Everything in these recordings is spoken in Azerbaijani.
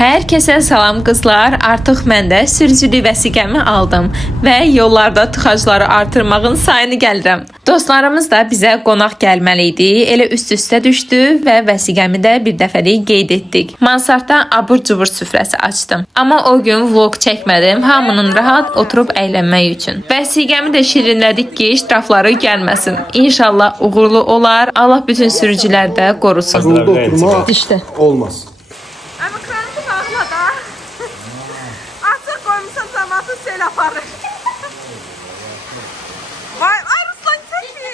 Hər kəsə salam qızlar. Artıq mən də sürücülük vəsiqəmi aldım və yollarda tıxacları artırmağın sayını gəlirəm. Dostlarımız da bizə qonaq gəlməli idi. Elə üst-üstə düşdü və vəsiqəmi də bir dəfəlik qeyd etdik. Mansardda abur-cubur süfrəsi açdım. Amma o gün vlog çəkmədim. Hamının rahat oturub əylənmək üçün. Vəsiqəmi də şirinlədik ki, iştirafları gəlməsin. İnşallah uğurlu olar. Allah bütün sürücüləri də qorusun. Yolda oturmaq İşte. olmaz. Ama kranı bağla da. Açıq qoymuşsan zamanı sel aparır. Vay, ay Ruslan çəkil.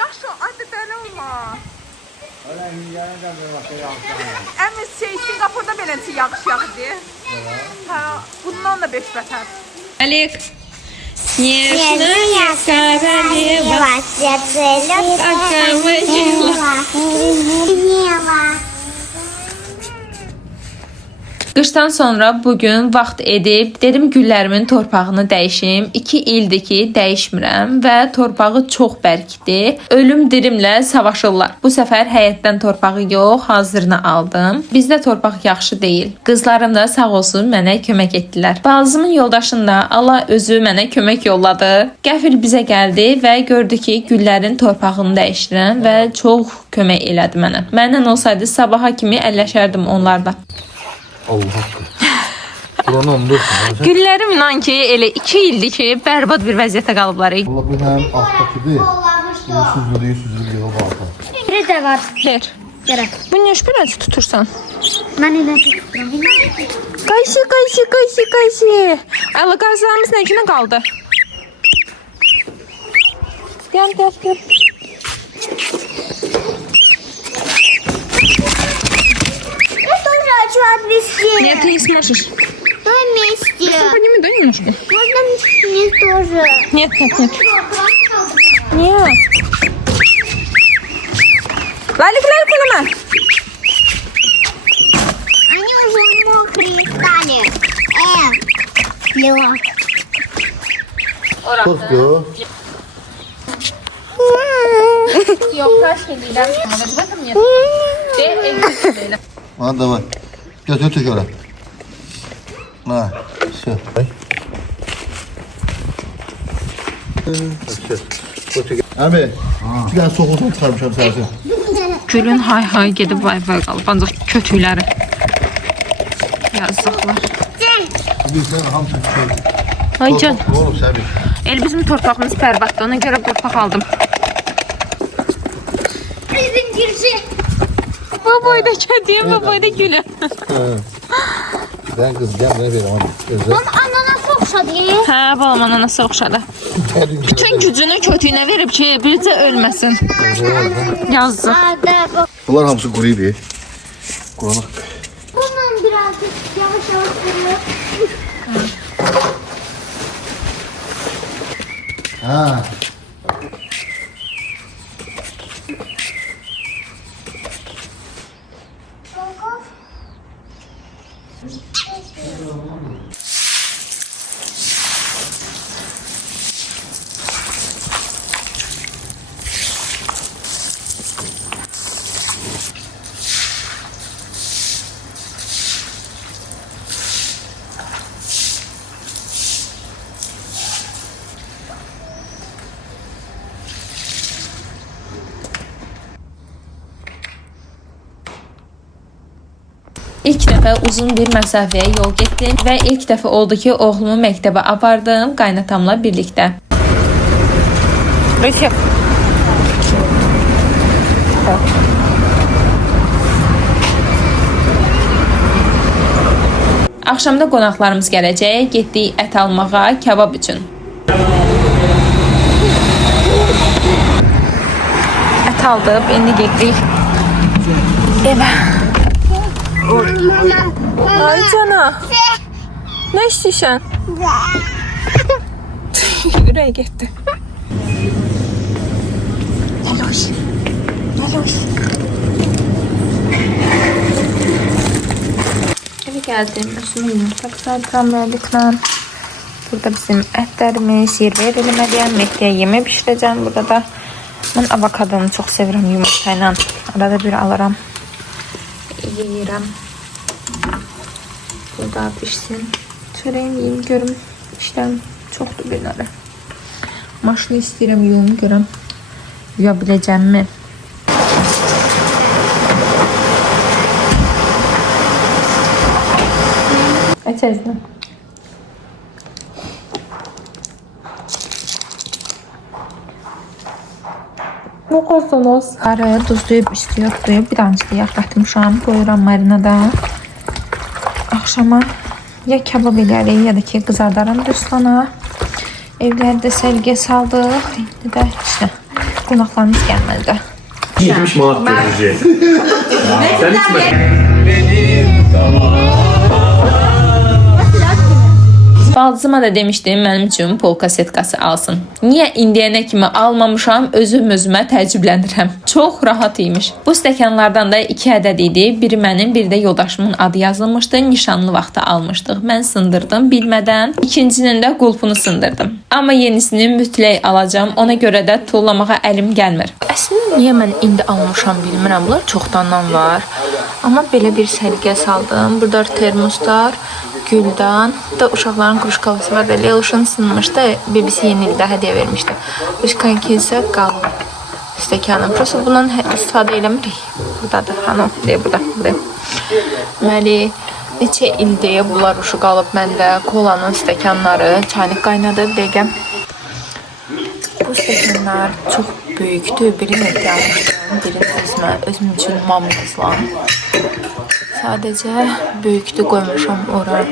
Yaşa, ay dəli olma. Əmi Singapurda beləncə yağış yağdı. Hə, bundan da 5 bətər. Олег. Снежная королева. Qışdan sonra bugün vaxt edib dedim güllərimin torpağını dəyişim. 2 ildir ki dəyişmirəm və torpağı çox bərkdir. Ölüm dirimlə savaşırlar. Bu səfər həyətdən torpağı yox, hazırını aldım. Bizdə torpaq yaxşı deyil. Qızlarım da sağ olsun mənə kömək etdilər. Bazımın yoldaşını da Allah özü mənə kömək yolladı. Qəfil bizə gəldi və gördü ki güllərin torpağını dəyişirəm və çox kömək elədi mənə. Məndən olsaydı sabaha kimi əlləşərdim onlarla. Allah haqqı. Buranı anlıyorsun. Güllərim inan ki elə 2 ildir ki bərbad bir vəziyyətə qalıblar. Allah bu həm altdakidir. Süzülüyor yol altı. Biri də var. Ver. Gələ. Bu niyə şübhələnci tutursan? Mən elə tuturam. Qaysi. Allah qazlarımız nə günə qaldı? Gəl. Нет, ты не сможешь. То вместе. Подними, дай немножко. Можно мне тоже. Нет. Нет. Лалик, eləmə. Они уже мокрые стали. Лила. Korkuyor. Yok, kaç geliyəm. В этом нет. Де, Ha, давай. Götür şöyle. Ha, все. Abi, bir tane soğuktan çıkarmışam sensin. Gülün hay gedib vay qalıb. Ancaq kötükləri. Yazıqlar. Bir sen hamısı şey. Ay can. Oğlum sen bir. El bizim torpağımız bərbaddır. Ona görə torpaq aldım. Bizim girişi. Babayda kədiyəm, babayda gülü. Ben kız gel ne vereyim hadi. Özel. Ama ananas oxşadı. Hə, balam ananası oxşadı. Bütün gücünü kötüyünə verib ki, bircə ölməsin. Yazıq. Bunlar hamısı kuruydu. Kuranık. Bundan birazcık yavaş vuruyor. Ha. İlk dəfə uzun bir məsafəyə yol getdim və ilk dəfə oldu ki, oğlumu məktəbə apardım qaynatamla birlikdə. Rəşəf. Axşamda qonaqlarımız gələcək, getdik ət almağa, kabab üçün. Ət aldıq, indi getdik evə. Ay cana. Nə istəyirsən? Ürək getdi. Neloş. Eve geldim. Üstüme yumurta kızartıram verdiklə. Burada bizim ətlərimiz, yer verilməliyəm. Mehdiyə yemək pişirəcəm burada da. Mən avokadonu çox sevirəm yumurta ilə. Arada bir alıram. Yeyirəm. Burada pişsin. Çörəyim yiyeyim, görüm. İşlərim çoxdur bir ara. Maşını istəyirəm yuyum, görəm. Yuya biləcəmmi? Açarsın. Ne qoysanız? Araya duzlayıb istiyorduyub. Bir damcı da yağ qatmışam. Qoyuram marinada. Akşama ya kebab eləyərik, ya da ki qızardaram düstana. Evlərdə səlgə saldıq. İndi də işte qonaqlarımız gəlməlidir. 70 manat verəcək. Sən içmə. Baldızıma da demişdim mənim üçün pol kasetkası alsın. Niyə indiyənə kimi almamışam, özümə təəccüblənirəm. Çox rahat imiş. Bu stəkanlardan da 2 ədəd idi. Biri mənim, biri də yoldaşımın adı yazılmışdı. Nişanlı vaxtı almışdıq. Mən sındırdım bilmədən. İkincinin də qulpunu sındırdım. Amma yenisini mütləq alacağam. Ona görə də tullamağa əlim gəlmir. Əslində niyə mən indi almışam bilmirəm. Bunlar çoxdandan var. Amma belə bir sərgə saldım. Burada termoslar, güldan da uşaqların krujkası var. Leyluşun sınmışdı. BBC yeni ildə hədiyyə vermişdi. Krujkanki isə qalın stəkanım. Prosta bundan istifadə eləmirik. Buradadır. Hanım, burada. Deməli, neçə ildir bunlar uşu qalıb məndə. Kolanın stəkanları, çaynik qaynadı. Dəqiqə. Bu stəkanlar çox böyükdür. Birini evdə almışdım. Birini özüm üçün mamızlam. Sadəcə böyükdür, qoymuşam ora.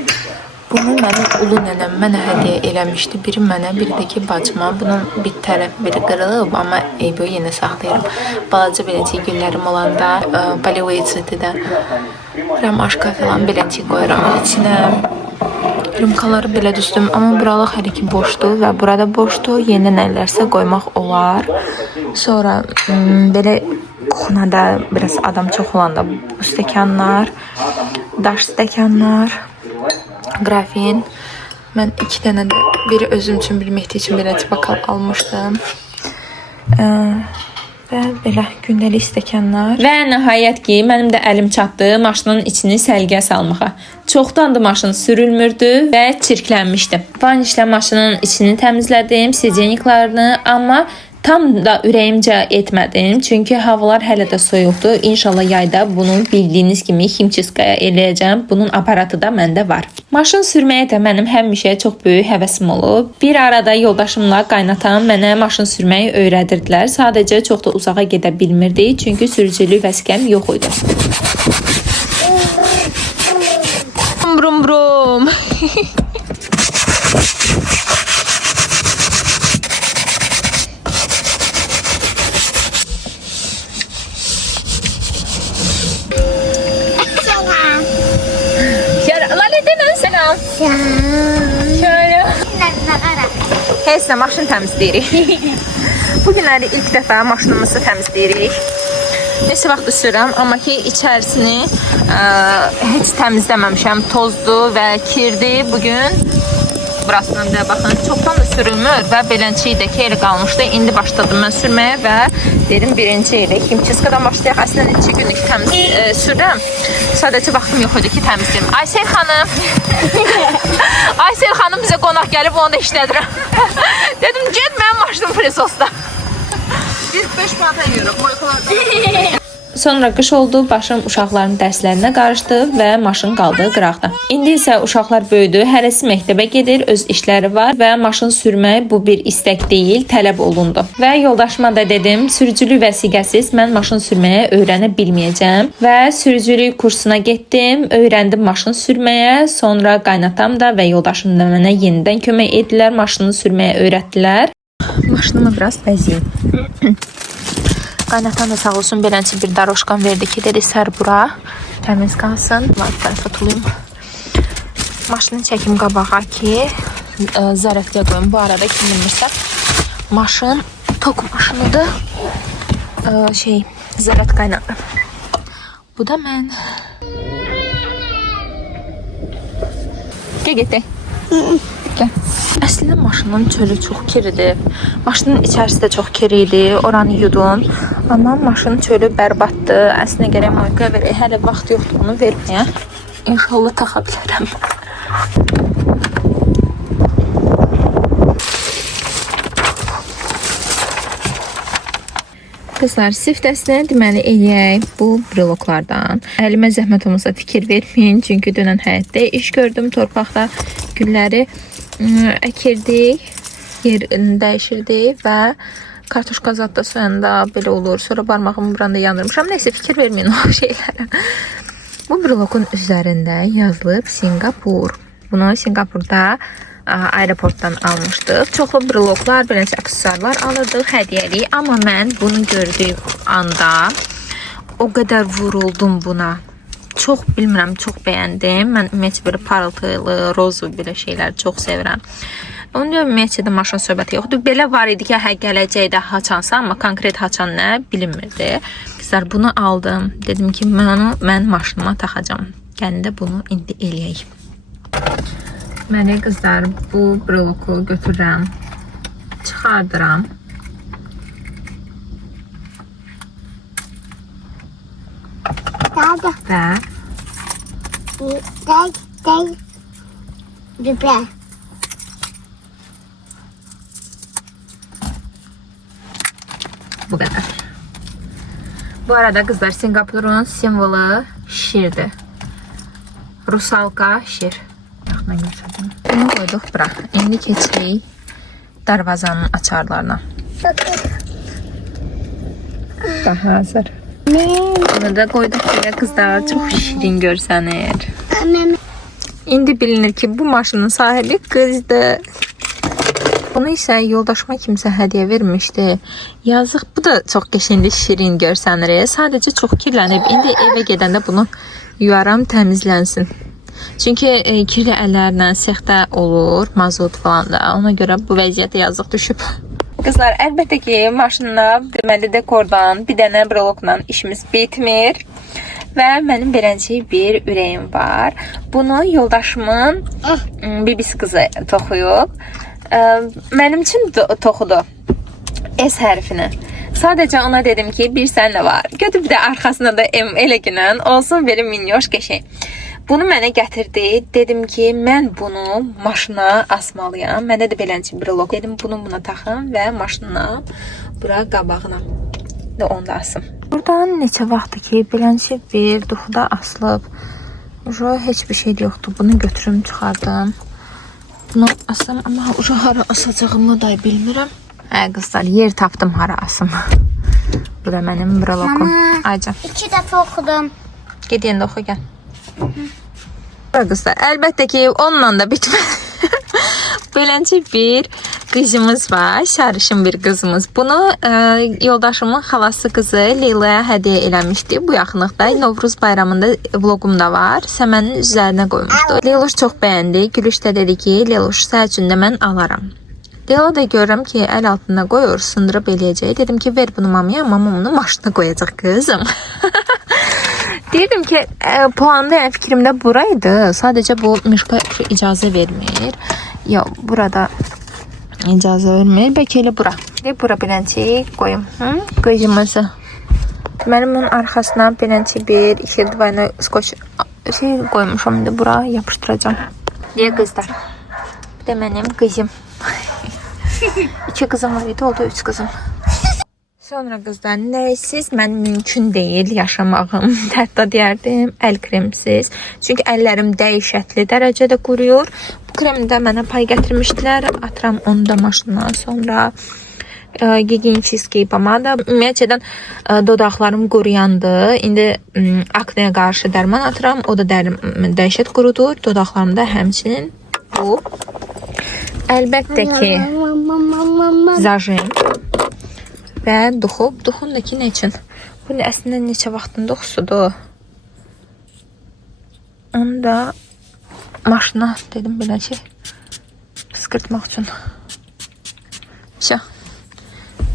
Bunu mənim ulu nənəm mənə hədiyyə eləmişdi. Biri mənə, biri də ki bacıma. Bunun bir tərəf biri qırılıb, amma eybi o yenə saxlayıram. Balaca beləcək günlərim olanda Polivetsitidə ramaşka falan beləcək qoyuram içinə. Rümkaları belə düzdüm, amma buralıq hər iki boşdur və burada boşdur. Yeni nələrsə qoymaq olar. Sonra belə kuxunada biraz adam çox olanda bu stəkanlar, daş stəkanlar, qrafin. Mən 2 dənə də, biri özüm üçün, bir Mehdi üçün belə bakal almışdım. Və belə gündəlik stəkanlar. Və nəhayət ki, mənim də əlim çatdı maşının içini səlgə salmağa. Çoxdandır maşın sürülmürdü və çirklənmişdi. Vanişlə maşının içini təmizlədim, siceniklarını, amma tam da ürəyimcə etmədim. Çünki havalar hələ də soyuqdur. İnşallah yayda bunu bildiyiniz kimi himçiskaya eləyəcəm. Bunun aparatı da məndə var. Maşın sürməyə də mənim həmişə çox böyük həvəsim olub. Bir arada yoldaşımla qaynatam mənə maşın sürməyi öyrədirdilər. Sadəcə çox da uzağa gedə bilmirdi. Çünki sürücülük vəsiqəm yox idi. Brum brum. Şöyle. Heç nə maşın təmizləyirik. Bu günləri ilk dəfə maşınımızı təmizləyirik. Neçə vaxt sürürəm, amma ki içərisini heç təmizləməmişəm. Tozdu və kirdi. Bugün burasının da baxın çoxdan da sürülmür və beləncə də ki elə qalmışdı. İndi başladım mən sürməyə və dedim birinci ilə himçiskadan başlayaq. Əslində neçə günlük təmiz sürürəm. Sadəcə vaxtım yox idi ki təmizləyim. Aysel xanım. Aysel xanım bizə qonaq gəlib, onu da işlədirəm. Dedim get mənim maşınım presosda. Biz 5 manat eləyirik moykalardan. Sonra qış oldu, başım uşaqların dərslərinə qarışdı və maşın qaldı qıraqda. İndi isə uşaqlar böyüdü, hərəsi məktəbə gedir, öz işləri var və maşın sürmək bu bir istək deyil, tələb olundu. Və yoldaşıma da dedim, sürücülük vəsiqəsiz mən maşın sürməyə öyrənə bilməyəcəm və sürücülük kursuna getdim, öyrəndim maşın sürməyə, sonra qaynatam da və yoldaşım da mənə yenidən kömək etdilər, maşını sürməyə öyrətdilər. Maşınımı biraz bəziyim. Qaynatan da sağ olsun beləncə bir daroşkan verdi ki, dedi sər bura, təmiz qalsın. Var tərəfə tulayım. Maşını çəkim qabağa ki, zərəfliyə qoyum. Bu arada kim bilmirsə, maşın tok maşınıdır. Zərət qaynadı. Bu da mən. Getdi. Gəl. Əslində maşının çölü çox kiridir. Maşının içərisi də çox kiri idi. Oranı yudum. Amma maşının çölü bərbaddır. Əslində gərək moyka verək. Hələ vaxt yoxdur onu verməyə. İnşallah taxa bilərəm. Qızlar, siftəsinə deməli eləyək bu breloklardan. Əlimə zəhmət olmasa fikir verməyin, çünki dünən həyətdə iş gördüm, torpaqda gülləri əkirdik, yerini dəyişirdik və kartuşka zadda soyanda belə olur. Sonra barmağımı buranda yandırmışam. Neyse, fikir verməyin o şeylərə. Bu brelokun üzərində yazılıb Singapur. Bunu Singapurda aeroportdan almışdıq. Çoxlu breloklar, beləncə aksesuarlar alırdıq hədiyyəlik. Amma mən bunu gördüyüm anda o qədər vuruldum buna. Çox bilmirəm, çox bəyəndim. Mən ümumiyyətlə belə parıltılı, rozu belə şeyləri çox sevirəm. Onun ümumiyyətlə də maşın söhbəti yoxdur. Belə var idi ki, gələcəkdə haçansa, amma konkret haçan nə bilinmirdi. Qızlar, bunu aldım. Dedim ki, mən maşınıma taxacam. Gəlin də bunu indi eləyək. Məli qızlar, bu breloku götürürəm, çıxardıram. Və bu qədər. Bu arada qızlar, Singapurun simvolu şirdir. Rusalka şir. Mən göstərdim. Bunu qoyduq bura. İndi keçirik darvazanın açarlarına. Daha hazır. Bunu da qoyduq belə qızlar. Çox şirin görsənir. İndi bilinir ki, bu maşının sahibi qızdır. Bunu isə yoldaşıma kimsə hədiyyə vermişdi. Yazıq, bu da çox qəşəngli, şirin görsənir. Sadəcə çox kirlənib. İndi evə gedəndə bunu yuyaram, təmizlənsin. Çünki kirli əllərlə sexdə olur, mazot falan da. Ona görə bu vəziyyətə yazıq düşüb. Qızlar, əlbəttə ki, maşınla, deməli dekordan, bir dənə brelokla işimiz bitmir. Və mənim beləncə bir ürəyim var. Bunu yoldaşımın bibisi qızı toxuyub. Mənim üçün toxudu S hərfini. Sadəcə ona dedim ki, bir sənlə var. Götüb də arxasına da M eləginən olsun, belə minyoş qəşəng. Bunu mənə gətirdi. Dedim ki, mən bunu maşına asmalıyam. Məndə də beləncə brelok. Dedim, bunu buna taxım və maşına bura qabağına da onu da asım. Buradan neçə vaxtdır ki, beləncə bir duxuda asılıb. Heç bir şey yoxdur. Bunu götürüm, çıxardım. Bunu asım, amma hara asacağımı da bilmirəm. Qızlar, yer tapdım hara asım. Bura mənim brelokum. Ayca. 2 dəfə oxudum. Gediyəndə oxu, gəl. Qızlar, əlbəttə ki, onunla da bitmədi. Beləncə bir qızımız var, sarışın bir qızımız. Bunu yoldaşımın xalası qızı Leylaya hədiyyə eləmişdi. Bu yaxınlıqda Novruz bayramında vlogumda var. Səmənin üzərinə qoymuşdu. Leyluş çox bəyəndi. Gülüş də dedi ki, Leyluş sən üçün də mən alaram. Leyla da görürəm ki, əl altına qoyur, sındırıb eləyəcək. Dedim ki, ver bunu mamaya, mama onu maşına qoyacaq qızım. Deyirdim ki, planında yəni fikrimdə buraydı. Sadəcə bu Mişka icazə vermir. Ya, burada icazə vermir. Bəlkə elə bura. Bura beləncə qoyum. Qıcımızı. Mənim bunun arxasına beləncə bir, iki divayna skoç qoymuşam. İndi bura yapışdıracağım. Deyə qızlar. Bir də mənim qızım. 2 qızım var idi, oldu 3 qızım. Sonra qızlar, nərəsiz mən mümkün deyil yaşamağım. Hətta deyərdim, əl kremsiz. Çünki əllərim dəhşətli dərəcədə quruyur. Bu kremi də mənə pay gətirmişdilər. Atıram onu da maşından sonra. Gigin Cheesecake pomada. Ümumiyyətlə dodaqlarım quruyandı. İndi akneye qarşı dərman atıram. O da dəhşət qurudur. Dodaqlarımda həmçinin bu. Əlbəttə ki, zajin və duxub. Duxundakı nə üçün? Bu əslində neçə vaxtın duxusudur. Onu da maşına dedim belə ki, sıskırtmaq üçün.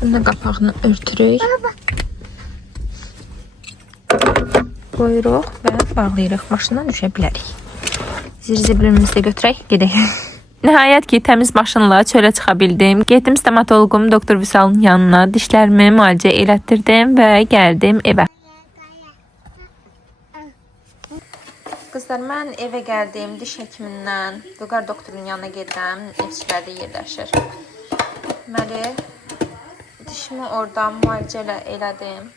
Bunu da qapağını örtürük. Qoyuruq və bağlayırıq. Maşından düşə bilərik. Zirzibilimizi də götürək, gedək. Nəhayət ki, təmiz maşınla çölə çıxa bildim. Getdim stomatologum Doktor Vüsalın yanına. Dişlərimi müalicə elətdirdim və gəldim evə. Qızlar, mən evə gəldim diş həkimindən. Vüqar doktorun yanına gedirəm. Evçilərdə yerləşir. Deməli, dişimi oradan müalicə elədim.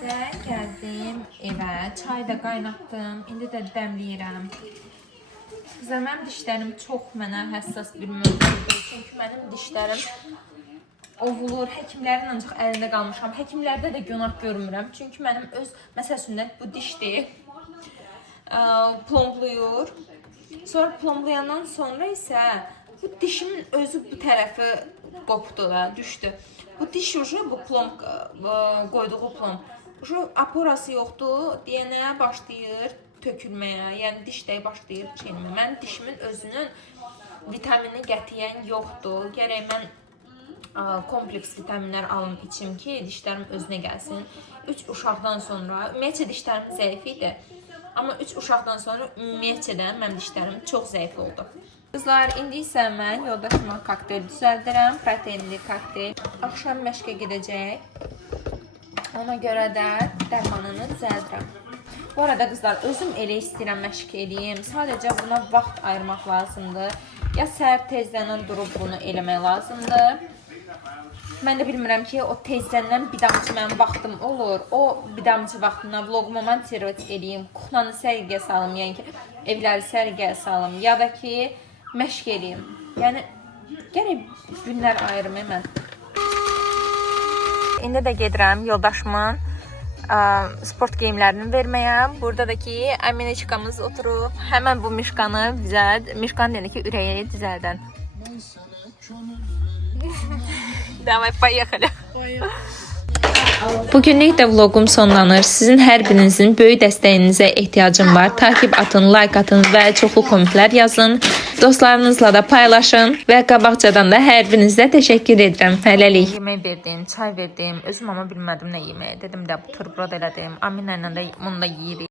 Və gəldim evə. Çay da qaynatdım. İndi də dəmləyirəm. Qızlar, mənim dişlərim çox mənə həssas bir mövzudur. Çünki mənim dişlərim ovulur. Həkimlərin ancaq əlində qalmışam. Həkimlərdə də günah görmürəm. Çünki mənim öz məsələsində bu dişdir. Plombluyur. Sonra plomlayandan sonra isə bu dişimin özü bu tərəfi qopdu da, düşdü. Bu diş ucu, bu plomb qoyduğu plomb ucu aporası yoxdur, deyənəyə başlayır tökülməyə, yəni dişləyə başlayır çiynəməyə. Mənim dişimin özünün vitamini qətiyyən yoxdur. Gərək mən kompleks vitaminlər alım içim ki, dişlərim özünə gəlsin. 3 uşaqdan sonra, ümumiyyətcə dişlərim zəif idi. Amma 3 uşaqdan sonra ümumiyyətcə də mənim dişlərim çox zəif oldu. Qızlar, indi isə mən yoldaşıma kokteyl düzəldirəm. Proteinli kokteyl. Axşam məşqə gedəcək. Ona görə də dərmanını düzəldirəm. Bu arada qızlar, özüm elə istəyirəm məşq edeyim. Sadəcə buna vaxt ayırmaq lazımdır. Ya səhər tezdən durub bunu eləmək lazımdır. Mən də bilmirəm ki, o tezdən bir damcı mənim vaxtım olur. O bir damcı vaxtına vlogumu montirovat edeyim. Kuxlanı sərgiyə salım, yəni ki, evləri sərgiyə salım. Ya da ki, məşq edeyim. Yəni, gərək günlər ayırım mən. İndi də gedirəm yoldaşımın sport geyimlərini verməyə. Burada da ki, Aminəçikamız oturub. Həmən bu mişkanı bizə, mişkan deyəndə ki, ürəyi düzəldən. Давай, поехали. Bugünlük də vloqum sonlanır. Sizin hər birinizin böyük dəstəyinizə ehtiyacım var. Takip atın, like atın və çoxlu kommentlər yazın. Dostlarınızla da paylaşın və qabaqcadan da hər birinizə təşəkkür edirəm. Hələlik. Yemək verdim, çay verdim. Özüm amma bilmədim nə yeməyə. Dedim də bu turbrad elədim. Aminə ilə də bunu da yeyirik.